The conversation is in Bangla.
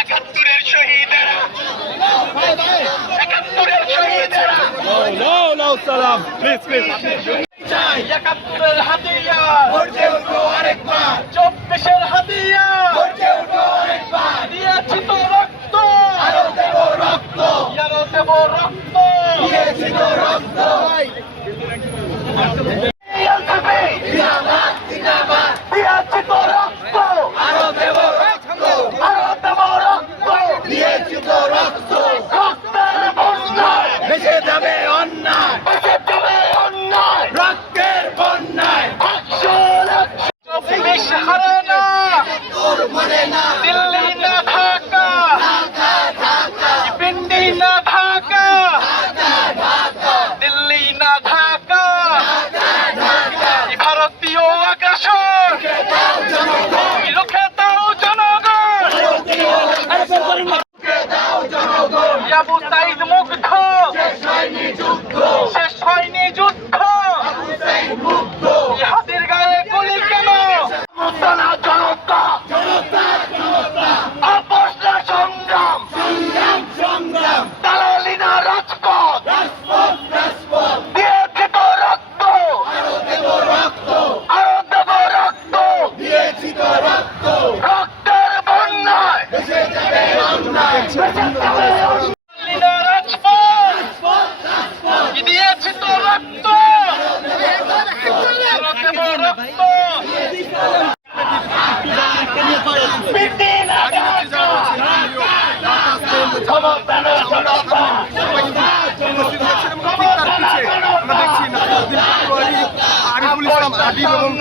একাত্তরের শহীদেরা, একাত্তরের শহীদেরা, সালাম প্লিজ প্লিজ চাই একাত্তরের হাতিয়ার, গর্জে উঠবো আরেকবার, 24-এর হাতিয়ার, গর্জে উঠবো আরেকবার, দিয়েছি তো রক্ত, আরো দেব রক্ত, আরো দেব রক্ত, দিয়েছি তো রক্ত। জিন্দাবাদ জিন্দাবাদ, দিয়েছি তো রক্ত, আরো দেব রক্ত, আরো দেব রক্ত, দিয়েছি তো রক্ত। রক্তের বন্যায় ভেসে যাবে অন্যায়, ভেসে যাবে অন্যায়, রক্তের বন্যায়। 24 হারে না, মরে না, দিল্লি না ঢাকা, ঢাকা ঢাকা, পিন্ডি না ঢাকা, ঢাকা ঢাকা, দিল্লি না ঢাকা, ঢাকা ঢাকা, ভারতীয় আগ্রাসন রুখে দাও জনগণ, রুখে দাও জনগণ। আবু সাইদ মুগ্ধ, শেষ হয়নি যুদ্ধ, শেষ হয়নি যুদ্ধ, আবু সাইদ মুগ্ধ, হাতের গায়ে গুলি কেন? জনতা জনতা জনতা জনতা, আপোষ না সংগ্রাম, সংগ্রাম সংগ্রাম, দালালি না রাজপথ, রাজপথ রাজপথ, দিয়েছি তো রক্ত, আরো দেব রক্ত, আরো দেব রক্ত, দিয়েছি তো রক্ত। রক্তের বন্যায় ভেসে যাবে অন্যায়, ভেসে যাবে অন্যায়, দালালি না রাজপথ, রাজপথ রাজপথ, দিয়েছি তো রক্ত, আরো দেব রক্ত। আরিফুল ইসলাম হাবিব এবং